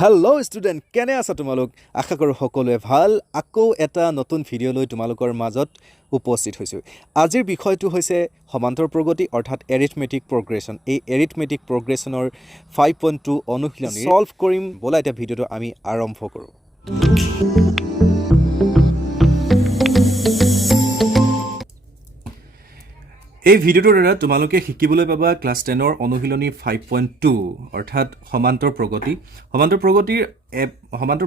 Hello' student, কেনে আছা তোমালোক? আশা কৰোঁ সকলোৱে ভাল। আকৌ এটা নতুন ভিডিঅ' লৈ তোমালোকৰ মাজত উপস্থিত হৈছোঁ। আজিৰ বিষয়টো হৈছে সমান্তৰ প্ৰগতি অৰ্থাৎ এৰিথমেটিক প্ৰগ্ৰেশ্যন। এই এৰিথমেটিক প্ৰগ্ৰেশ্যনৰ 5.2 অনুশীলনী ছল্ভ কৰিম। ব'লা এতিয়া ভিডিঅ'টো আমি আৰম্ভ কৰোঁ। এই ভিডিঅ'টোৰ দ্বাৰা তোমালোকে শিকিবলৈ পাবা ক্লাছ 10ৰ অনুশীলনী 5.2 অৰ্থাৎ সমান্তৰ প্ৰগতি। সমান্তৰ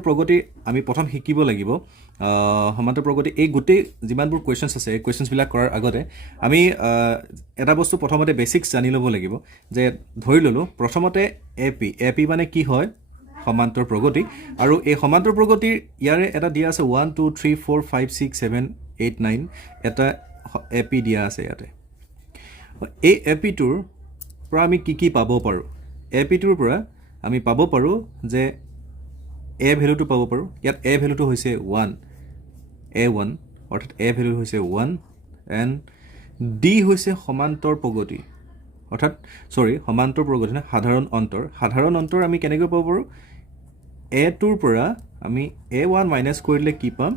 প্ৰগতিৰ আমি প্ৰথম শিকিব লাগিব। সমান্তৰ প্ৰগতি এই গোটেই যিমানবোৰ কুৱেশ্যনছ আছে এই কুৱেশ্যনছবিলাক কৰাৰ আগতে আমি এটা বস্তু প্ৰথমতে বেছিক্স জানি ল'ব লাগিব যে ধৰি ল'লোঁ প্ৰথমতে এ পি মানে কি হয়? সমান্তৰ প্ৰগতি। আৰু এই সমান্তৰ প্ৰগতিৰ ইয়াৰে এটা দিয়া আছে 1 2 3 4 5 6 7 8 9 এটা এ পি দিয়া আছে ইয়াতে। এই এ পিটোৰ পৰা আমি কি পাব পাৰোঁ? এ পিটোৰ পৰা আমি পাব পাৰোঁ যে এ ভেলুটো পাব পাৰোঁ। ইয়াত এ ভেলুটো হৈছে 1 A1 অৰ্থাৎ এ ভেলু হৈছে 1 এণ্ড ডি হৈছে সমান্তৰ প্ৰগতি অৰ্থাৎ সমান্তৰ প্ৰগতি নহয়, সাধাৰণ অন্তৰ আমি কেনেকৈ পাব পাৰোঁ? এটোৰ পৰা আমি A1 মাইনাছ কৰিলে কি পাম?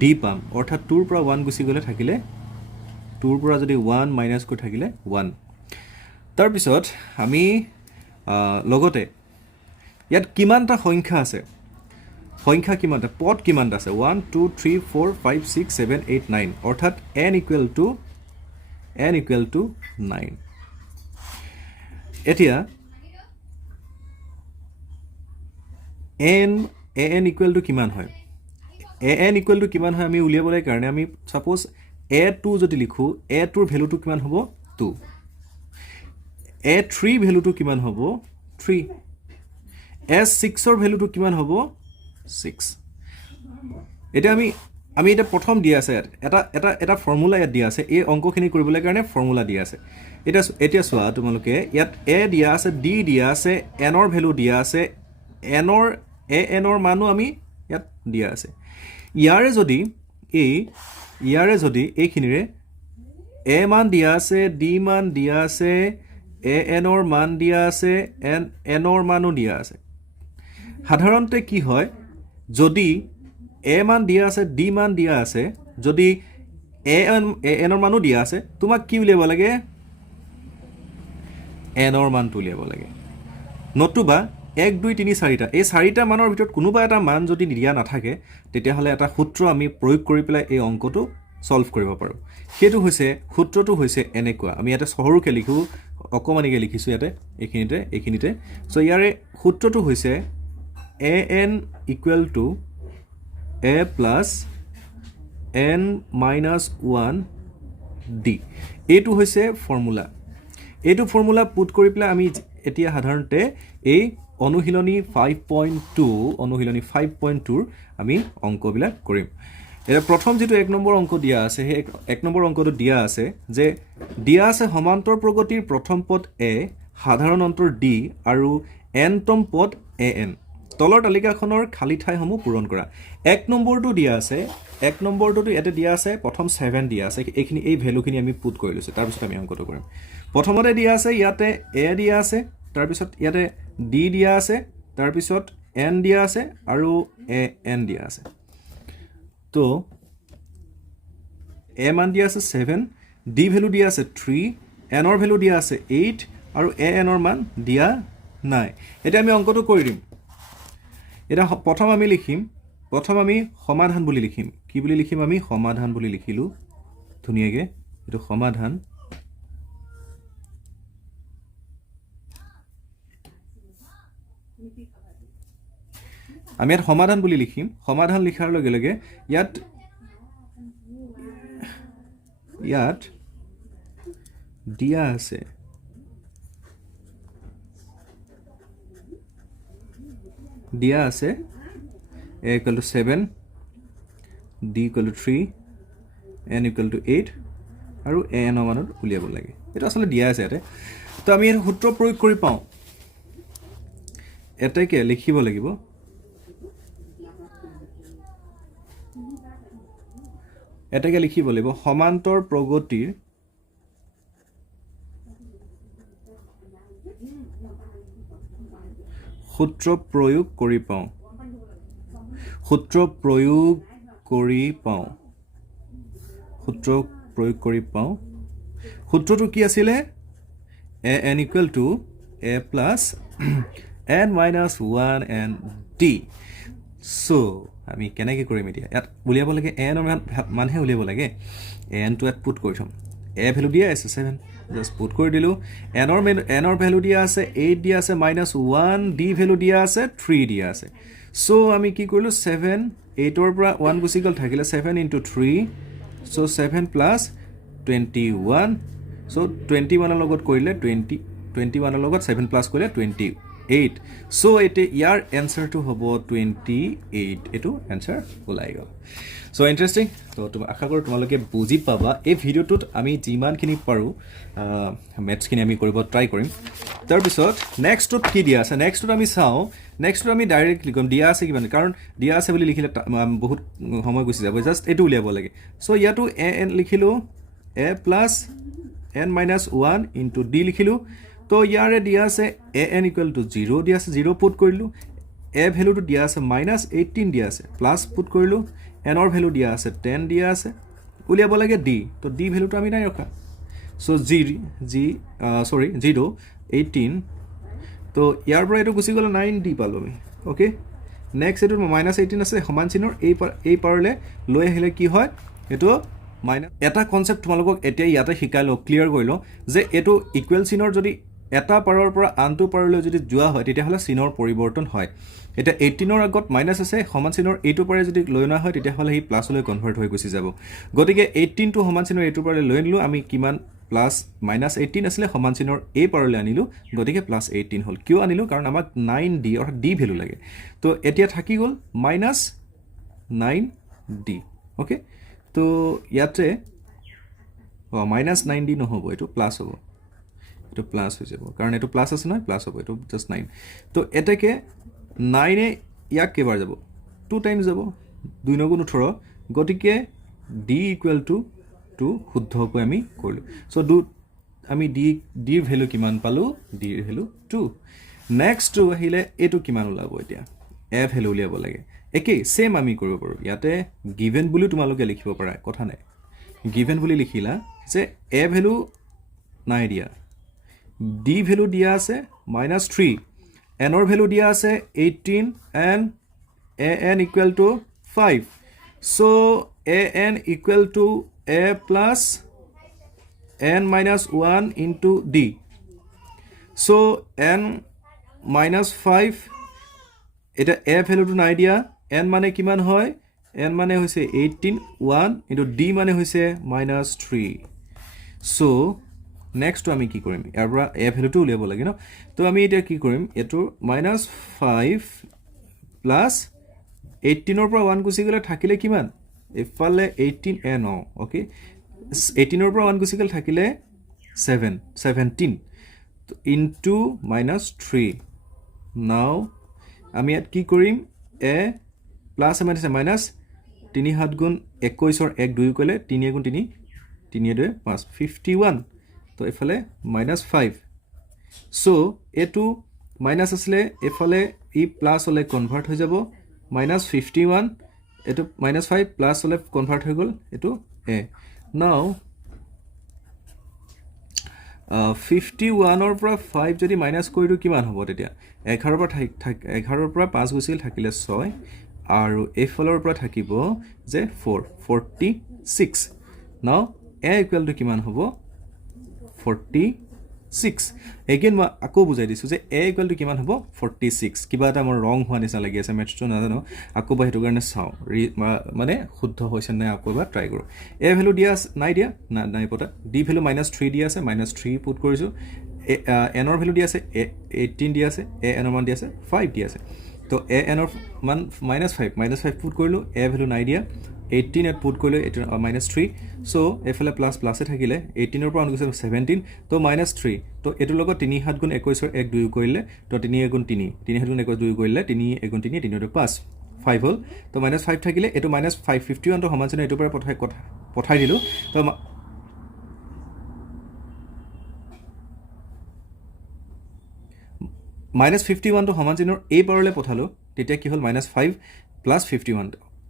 ডি পাম অৰ্থাৎ 2ৰ পৰা 1 গুচি গ'লে থাকিলে 2ৰ পৰা যদি 1 মাইনাছ কৰি থাকিলে 1। তাৰপিছত আমি লগতে ইয়াত কিমানটা সংখ্যা আছে? সংখ্যা কিমানটা? পদ কিমানটা আছে? 1 2 3 4 5 6 7 8 9 অৰ্থাৎ n ইকুৱেল টু 9। এতিয়া an ইকুৱেল টু কিমান হয়? an ইকুৱেল টু কিমান হয় আমি উলিয়াবলৈ কাৰণে আমি ছাপ'জ A2 যদি লিখোঁ, A2ৰ ভেলুটো কিমান হ'ব? 2। A3 ভেলুটো কিমান হ'ব? 3। S6ৰ ভেলুটো কিমান হ'ব? 6। এতিয়া আমি এতিয়া প্ৰথম দিয়া আছে এটা ফৰ্মুলা ইয়াত দিয়া আছে। এই অংকখিনি কৰিবলৈ কাৰণে ফৰ্মুলা দিয়া আছে। এতিয়া চোৱা তোমালোকে ইয়াত এ দিয়া আছে, ডি দিয়া আছে, এনৰ ভেলু দিয়া আছে, এনৰ মানো আমি ইয়াত দিয়া আছে। ইয়াৰে যদি এইখিনিৰে এ মান দিয়া আছে, ডি মান দিয়া আছে, এনৰ মান দিয়া আছে, এনৰ মানো দিয়া আছে। সাধাৰণতে কি হয়, যদি এ মান দিয়া আছে, ডি মান দিয়া আছে, যদি এনৰ মানো দিয়া আছে, তোমাক কি উলিয়াব লাগে? এনৰ মানটো উলিয়াব লাগে। নতুবা 1 2 3 4টা এই 4টা মানৰ ভিতৰত কোনোবা এটা মান যদি দিয়া নাথাকে তেতিয়াহ'লে এটা সূত্ৰ আমি প্ৰয়োগ কৰি পেলাই এই অংকটো ছল্ভ কৰিব পাৰোঁ। সূত্ৰটো হৈছে এনেকুৱা। আমি ইয়াতে সৰুকৈ লিখোঁ, অকণমানিকৈ লিখিছোঁ ইয়াতে এইখিনিতে। চ' ইয়াৰে সূত্ৰটো হৈছে an equal to a plus n minus 1 D. এইটো হৈছে ফৰ্মুলা। এইটো ফৰ্মুলা পুট কৰি পেলাই আমি এতিয়া সাধাৰণতে এই অনুশীলনী 5.2ৰ আমি অংকবিলাক কৰিম। এতিয়া প্ৰথম যিটো 1 নম্বৰ অংক দিয়া আছে, সেই 1 নম্বৰ অংকটো দিয়া আছে সমান্তৰ প্ৰগতিৰ প্ৰথম পদ এ, সাধাৰণ অন্তৰ ডি আৰু nতম পদ an। তলৰ তালিকাখনৰ খালী ঠাইসমূহ পূৰণ কৰা। 1 নম্বৰটো দিয়া আছে, 1 নম্বৰটোতো ইয়াতে দিয়া আছে, প্ৰথম 7 দিয়া আছে। এই ভেলুখিনি আমি পুট কৰি লৈছোঁ। তাৰপিছত আমি অংকটো কৰিম। প্ৰথমতে দিয়া আছে ইয়াতে এ দিয়া আছে, তাৰপিছত ইয়াতে ডি দিয়া আছে, তাৰপিছত এন দিয়া আছে আৰু এন দিয়া আছে। তো এ মান দিয়া আছে 7, ডি ভেলু দিয়া আছে 3, এনৰ ভেলু দিয়া আছে 8 আৰু এনৰ মান দিয়া নাই। এতিয়া আমি অংকটো কৰি দিম। এতিয়া প্ৰথম আমি সমাধান বুলি লিখিম। কি বুলি লিখিম? আমি সমাধান বুলি লিখিলোঁ ধুনীয়াকৈ। এইটো সমাধান। আমি ইয়াত সমাধান বুলি লিখিম। সমাধান লিখাৰ লগে লগে ইয়াত দিয়া আছে a equal to 7, D equal to 3, N equal to 8 আৰু এনৰ মানত উলিয়াব লাগে। এইটো আচলতে দিয়া আছে ইয়াতে। তো আমি এইটো সূত্ৰ প্ৰয়োগ কৰি পাওঁ। এটাকে লিখিব লাগিব। সমান্তৰ প্ৰগতিৰ সূত্ৰ প্ৰয়োগ কৰি পাওঁ সূত্ৰ প্ৰয়োগ কৰি পাওঁ সূত্ৰ প্ৰয়োগ কৰি পাওঁ সূত্ৰটো কি আছিলে an equal to a plus n minus 1 and d so আমি কেনেকৈ কৰিম এতিয়া ইয়াত উলিয়াব লাগে n ৰ মানহে উলিয়াব লাগে n টো ইয়াত পুট কৰি থম a ভ্যালু দিয়া আছে 7 জাস্ট পুট কৰি দিলো n ৰ ভ্যালু দিয়া আছে 8 দিয়া আছে -1 d ভ্যালু দিয়া আছে 3 দিয়া আছে so আমি কি কৰিলো 7 8 ৰ পৰা 1 গুচি গল থাকিলে 7 into 3 so 7 plus 21 so 21 ৰ লগত কৰিলে 21 ৰ লগত 7 প্লাস কৰিলে 28 so এতে ইয়াৰ এনসাৰটো হ'ব 28 এটো এনসাৰ ওলাই গল so interesting তো তুমি আশা কৰো তোমালোকে বুজি পাবা এই ভিডিওটোত আমি যিমানখিনি পাৰো ম্যাথছ খিনি আমি কৰিব ট্ৰাই কৰিম তাৰ পিছত নেক্সটত কি দিয়া আছে নেক্সটত আমি চাও নেক্সটত আমি ডাইৰেক্ট লিখম দিয়া আছে কিমান কাৰণ দিয়া আছে বুলি লিখিলে বহুত সময় গুচি যাব জাস্ট এটো উলিয়াব লাগে so ইয়াটো n লিখিলো a plus n minus 1 into d লিখিলো তো ইয়াৰে দিয়া আছে an equal to 0 দিয়া আছে 0 পুট কৰিলো a ভ্যালুটো দিয়া আছে -18 দিয়া আছে প্লাস পুট কৰিলো n ৰ ভ্যালু দিয়া আছে 10 দিয়া আছে উলিয়াব লাগে d তো d ভ্যালুটো আমি নাই ৰখা so 0 18 তো ইয়াৰ পৰা এটো গুচি গল 9d পালো আমি ওকে নেক্সট এটো -18 আছে সমান চিনৰ এই পাৰলে লৈ আহিলে কি হয় এটো মাইনাস এটা কনসেপ্ট তোমালোকক এতিয়া ইয়াতে শিকাইলো ক্লিয়াৰ কৰিলো যে এটো ইকুৱেল চিনৰ যদি এটা পাৰৰ পৰা আনটো পাৰলৈ যদি যোৱা হয় তেতিয়া হলে চিনৰ পৰিৱৰ্তন হয় এটা 18 ৰ আগত মাইনাস আছে সমান চিনৰ এইটো পাৰে যদি লৈ না হয় তেতিয়া হলে হি প্লাসলৈ কনভাৰ্ট হৈ গুচি যাব গতিকে 18 টু সমান চিনৰ এইটো পাৰলৈ লৈ নিলো আমি কিমান প্লাস -18 আছিল সমান চিনৰ এই পাৰলৈ আনিলো গতিকে +18 হল কিয় আনিলো কাৰণ আমাক 9d অৰ d ভ্যালু লাগে তো এতিয়া থাকি গল -9d ওকে তো ইয়াতে -9d নহব এটো প্লাস হ'ব এটো প্লাস হৈ যাব কাৰণ এটো প্লাস আছে নহয় প্লাস হ'ব এটো জাস্ট 9 তো এটাকে 9 এ ইয়াক কেবাৰ যাব 2 টাইমছ যাব 2 * 18 গতিকে d = 2 শুদ্ধকৈ আমি কৰিলো সো আমি d ৰ ভ্যালু কিমান পালো d ৰ ভ্যালু 2 নেক্সট টু আহিলে এটো কিমান ওলাব এতিয়া a ভ্যালু উলিয়াব লাগে একে সেম আমি কৰিব পাৰো ইয়াতে গিভেন বুলি তোমালোকে লিখিব পাৰা কথা নাই গিভেন বুলি লিখিলা যে a ভ্যালু নাই দিয়া d ভ্যালু দিয়া আছে -3 n ৰ ভ্যালু দিয়া আছে 18 and an equal to 5 so an equal to a plus n minus 1 into d so n minus 5 এটা a ভ্যালুটো নাই দিয়া n মানে কিমান হয় n মানে হৈছে 18 1 into d মানে হৈছে -3 so নেক্সট আমি কি কৰিম ইয়াৰ পৰা a ভ্যালুটো উলিয়াব লাগে ন তো আমি এটা কি কৰিম এটো -5 প্লাস 18 ৰ পৰা 1 গুচি গলে থাকিলে কিমান ইফালে 18n ওকে 18 ৰ পৰা 1 গুচি গলে থাকিলে 17 into -3 now আমি ইয়াত কি কৰিম a প্লাস মাইনাস 3 7 গুণ 21 ৰ 1 2 কৰিলে 3 গুণ 3 3 2 5 51 তো এফালে -5 সো এটো মাইনাস আসলে এফালে ই প্লাস হলে কনভার্ট হৈ যাব -51 এটো -5 প্লাস হলে কনভার্ট হৈ গল এটো a নাও 51 ৰ পৰা 5 যদি মাইনাস কৰিলো কিমান হ'ব তেতিয়া 11 ৰ পৰা 5 গুছিল থাকিলে 6 আৰু এফালৰ পৰা থাকিব যে 46 নাও a ইকুৱেল টু কিমান হ'ব 46 again মই আকৌ বুজাই দিছো যে a ইকুৱেল টু কিমান হ'ব 46 কিবা এটা মোৰ ৰং হোৱা নিচিনা লাগি আছে মেথছটো নাজানো আকৌ বা হেতু কাৰণে চাও মানে শুদ্ধ হৈছে নাই আকৌ বা ট্ৰাই কৰো a ভ্যালু দিয়া নাই দিয়া নাই পতা d ভ্যালু -3 দিয়া আছে -3 পুট কৰিছো n ৰ ভ্যালু দিয়া আছে 18 দিয়া আছে a n ৰ মান দিয়া আছে 5 দিয়া আছে তো a n ৰ মান -5 পুট কৰিলো a ভ্যালু নাই দিয়া 18 এট পুট কৰিলে -3 সো এফালে প্লাস প্লাসে থাকিলে 18 ৰ পৰা অনুগুছে 17 তো -3 তো এটো লগত 3 7 গুণ 21 ৰ 1 2 কৰিলে তো 3 গুণ 3 3 7 গুণ 21 2 কৰিলে 3 গুণ 3 3 5 5 হল তো -5 থাকিলে এটো -551 তো সমান চিন এটো পৰা পঠাই দিলো তো -51টো সমান চিনৰ এই পাৰলৈ পঠালোঁ তেতিয়া কি হ'ল -5 + 51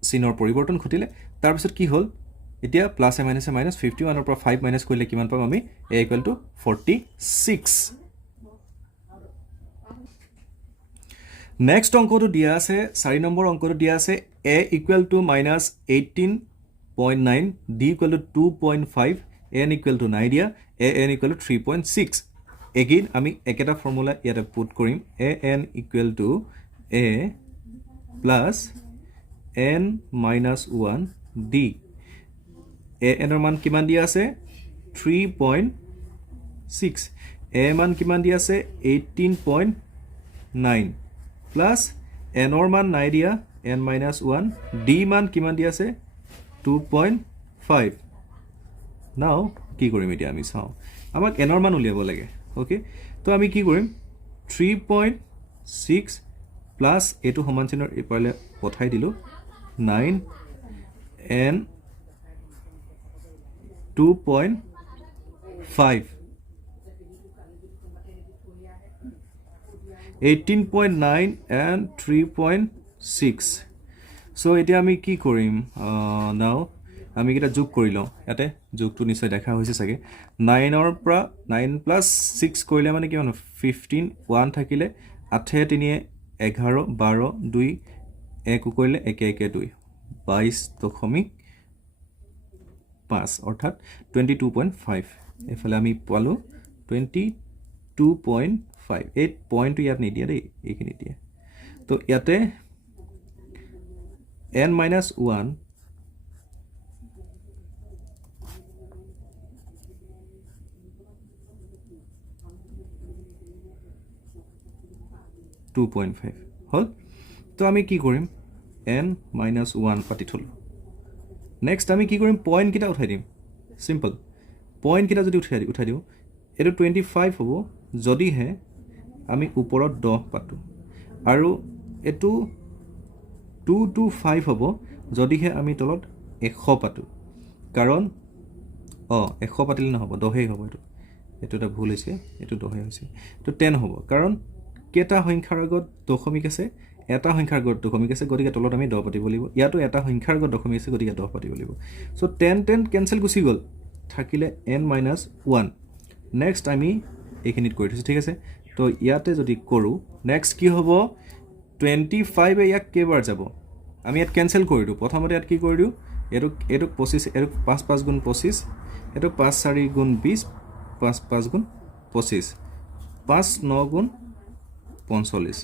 চিনৰ পৰিৱৰ্তন ঘটিলে তাৰপিছত কি হ'ল এতিয়া প্লাছে মাইনাছে -51ৰ পৰা 5 মাইনাছ কৰিলে কিমান পাম আমি a = 46 নেক্সট অংকটো দিয়া আছে 4 নম্বৰ অংকটো দিয়া আছে a = -18.9 d = 2.5 n = 9 দিয়া an = 3.6 এগেইন আমি একেটা ফৰ্মুলা ইয়াতে পুট কৰিম an = a plus n minus 1 d an ৰ মান কিমান দিয়া আছে 3.6 a মান কিমান দিয়া আছে 18.9 plus n ৰ মান নাই দিয়া n minus 1 d মান কিমান দিয়া আছে 2.5 নাও কি কৰিম এতিয়া আমি চাও আমাক n ৰ মান উলিয়াব লাগে ওকে তো আমি কি কৰিম 3.6 প্লাস এটো সমান চিনৰ এপালে পঠাই দিলো 9 n 2.5 18.9 and 3.6 so এতিয়া আমি কি কৰিম নাও আমি কিটা যোগ কৰি লওঁ ইয়াতে যোগটো নিশ্চয় দেখা হৈছে সাগে 9 ৰ পৰা 9 + 6 কৰিলে মানে কি হ'ব 15 1 থাকিলে 8 3 11 12 2 1 কৰিলে 1 1 2 22.5 অৰ্থাৎ 22.5 এফালে আমি পালো 22.5 8 পইণ্ট ইয়াত নিদিয়া দেই এইখিনি দিয়া তো ইয়াতে n - 1 2.5 হল তো আমি কি কৰিম n - 1 পাতি থলো নেক্সট আমি কি কৰিম পয়েন্ট কিটা উঠাই দিম সিম্পল পয়েন্ট কিটা যদি উঠাই দিও এটো 25 হ'ব যদি হে আমি ওপৰত 10 পাতো আৰু এটো 2 to 5 হ'ব যদি হে আমি তলত 100 পাতো কাৰণ 100 পাতিলে নহব 10 হে হ'ব এটো এটা ভুল হৈছে এটো 10 হে হৈছে তো 10 হ'ব কাৰণ কেটা সংখ্যাৰ আগত দশমিক আছে এটা সংখ্যাৰ আগত দশমিক আছে গতিকে তলত আমি 10 পাতিব লাগিব ইয়াতো এটা সংখ্যাৰ আগত দশমিক আছে গতিকে 10 পাতিব লাগিব সো 10 কেনসেল গুছি গল থাকিলে n - 1 নেক্সট আমি এইখিনিত কৰি দিছো ঠিক আছে তো ইয়াতে যদি কৰো নেক্সট কি হ'ব 25 ইয়াক কেবাৰ যাব আমি ইয়াত কেনসেল কৰি দিও প্ৰথমতে ইয়াত কি কৰি দিও এটো 25 এটো 5 5 গুণ 25 এটো 5 4 গুণ 20 5 5 গুণ 25 5 9 গুণ 45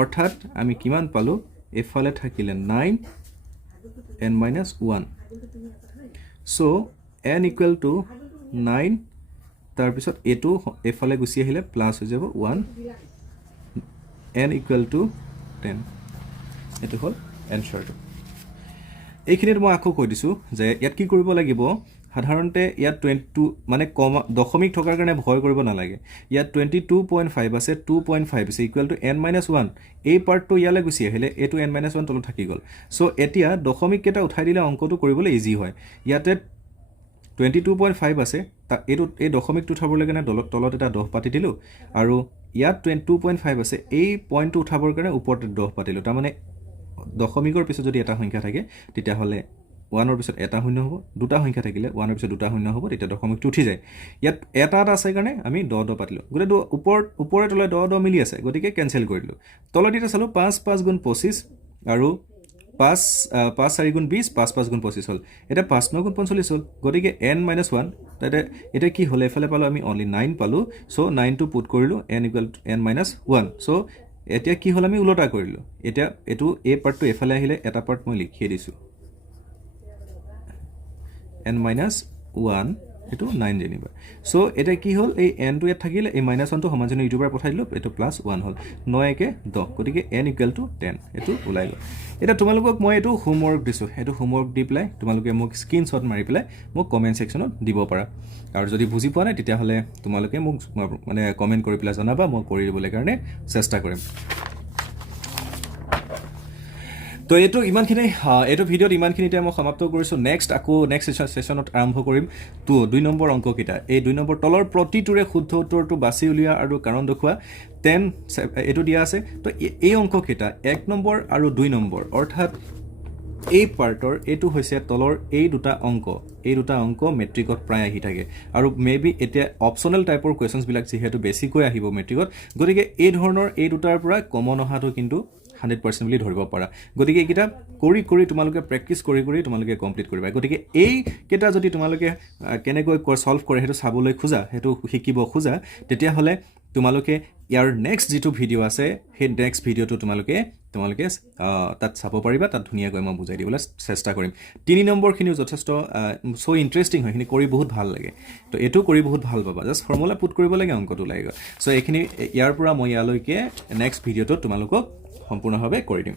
অৰ্থাৎ আমি কিমান পালো এফালে থাকিলে 9 n - 1 সো n = 9 তাৰ পিছত এটো এফালে গুছি আহিলে প্লাস হৈ যাব 1 n = 10 এটো হল এনসারটো এইখিনিত মই আকৌ কৈ দিছো যে ইয়াত কি কৰিব লাগিব সাধাৰণতে ইয়াত 22 মানে কম দশমিক থকাৰ কাৰণে ভয় কৰিব নালাগে ইয়াত 22.5 আছে 2.5 আছে ইকুৱেল টু n - 1 এই পাৰ্টটো ইয়ালে গুছি আহিলে এটো n - 1 তলত থাকি গল সো এতিয়া দশমিক কেটা উঠাই দিলে অংকটো কৰিবলৈ ইজি হয় ইয়াতে 22.5 আছে তা এটো এই দশমিকটো উঠাবৰ কাৰণে তলত এটা 10 পাতি দিলো আৰু ইয়াত 22.5 আছে এই পইণ্টটো উঠাবৰ কাৰণে ওপৰত 10 পাতিলো তাৰ মানে দশমিকৰ পিছত যদি এটা সংখ্যা থাকে তেতিয়া হলে 1 ৰ পিছত এটা শূন্য হ'ব দুটা সংখ্যা থাকিলে 1 ৰ পিছত দুটা শূন্য হ'ব তেতিয়া দশমিকটো উঠি যায় ইয়াত এটা আছে কাৰণে আমি 10 পাতিলো গটেটো ওপৰে তলে 10 মিলি আছে গতিকে কেনসেল কৰিলো তলত এটা চালো 5 5 গুণ 25 আৰু 5 4 গুণ 20 5 5 গুণ 25 হল এটা 5 9 গুণ 45 হল গতিকে n - 1 তাতে এটা কি হলে এফালে পালো আমি অনলি 9 পালো সো 9 টো পুট কৰিলো n = n - 1 সো এতিয়া কি হল আমি উলটা কৰিলো এতিয়া এটো a পাৰ্টটো এফালে আহিলে এটা পাৰ্ট মই লিখি দিছো n - 1 এটো 9 জেনিবা সো এটা কি হল এই n টো ইয়াত থাকিলে এই -1 টো সমানজনে ইটোবাৰ পঠাই দিলো এটো +1 হল 9 কে 10 গতিকে n = 10 এটো ওলাই গল এটা তোমালোকক মই এটো হোমৱৰ্ক দিছো এটো হোমৱৰ্ক দি প্লাই তোমালোকে মোক স্ক্ৰিনশ্বট মাৰি প্লাই মোক কমেন্ট সেকশনত দিব পাৰা আৰু যদি বুজি পোৱা নাই তেতিয়া হলে তোমালোকে মোক মানে কমেন্ট কৰি প্লাই জনাবা মই কৰি দিবলৈ কাৰণে চেষ্টা কৰিম তো এইটো ইমানখিনি এইটো ভিডিঅ'ত ইমানখিনিতে মই সমাপ্ত কৰিছোঁ নেক্সট ছেশ্যনত আৰম্ভ কৰিম 2 নম্বৰ অংককেইটা এই 2 নম্বৰ তলৰ প্ৰতিটোৰে শুদ্ধ উত্তৰটো বাছি উলিওৱা আৰু কাৰণ দেখুওৱা 10 এইটো দিয়া আছে তো এই অংককেইটা 1 নম্বৰ আৰু 2 নম্বৰ অৰ্থাৎ এই পাৰ্টৰ এইটো হৈছে তলৰ এই দুটা অংক মেট্ৰিকত প্ৰায় আহি থাকে আৰু মেবি এতিয়া অপচনেল টাইপৰ কুৱেশ্যনছবিলাক যিহেতু বেছিকৈ আহিব মেট্ৰিকত গতিকে এই ধৰণৰ এই দুটাৰ পৰা কমন অহাটো কিন্তু 100% বুলি ধৰিব পাৰা গতিকে এইকেইটা কৰি তোমালোকে প্ৰেক্টিছ কৰি তোমালোকে কমপ্লিট কৰিবা গতিকে এই কেইটা যদি তোমালোকে কেনেকৈ সলভ কৰে সেইটো চাবলৈ খোজা সেইটো শিকিব খোজা তেতিয়াহ'লে তোমালোকে ইয়াৰ নেক্সট যিটো ভিডিঅ' আছে সেই নেক্সট ভিডিঅ'টো তোমালোকে তাত চাব পাৰিবা তাত ধুনীয়াকৈ মই বুজাই দিবলৈ চেষ্টা কৰিম 3 নম্বৰখিনিও যথেষ্ট চ' ইণ্টাৰেষ্টিং হয় এইখিনি কৰি বহুত ভাল লাগে তো এইটো কৰি বহুত ভাল পাবা জাষ্ট ফৰ্মুলা পুট কৰিব লাগে অংকটো লাগে চ' এইখিনি ইয়াৰ পৰা মই ইয়ালৈকে নেক্সট ভিডিঅ'টো তোমালোকক সম্পূৰ্ণভাৱে কৰি দিম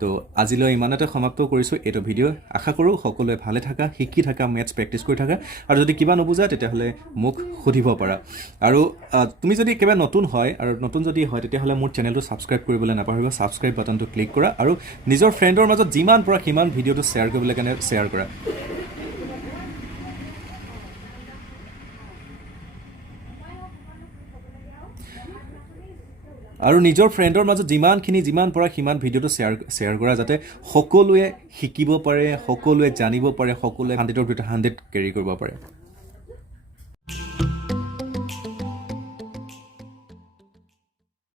তো আজিলৈ ইমানতে সমাপ্ত কৰিছোঁ এইটো ভিডিঅ' আশা কৰোঁ সকলোৱে ভালে থাকা শিকি থাকা মেথছ প্ৰেক্টিছ কৰি থাকা আৰু যদি কিবা নুবুজা তেতিয়াহ'লে মোক সুধিব পাৰা আৰু তুমি যদি কিবা নতুন হয় আৰু নতুন যদি হয় তেতিয়াহ'লে মোৰ চেনেলটো ছাবস্ক্ৰাইব কৰিবলৈ নাপাহৰিবা ছাবস্ক্ৰাইব বাটনটো ক্লিক কৰা আৰু নিজৰ ফ্ৰেণ্ডৰ মাজত যিমান পৰা সিমান ভিডিঅ'টো শ্বেয়াৰ কৰিবলৈ কাৰণে শ্বেয়াৰ কৰা আৰু নিজৰ ফ্ৰেণ্ডৰ মাজত যিমান পৰা সিমান ভিডিঅ'টো শ্বেয়াৰ কৰা যাতে সকলোৱে শিকিব পাৰে সকলোৱে জানিব পাৰে সকলোৱে 100ৰ ভিতৰত 100 কেৰি কৰিব পাৰে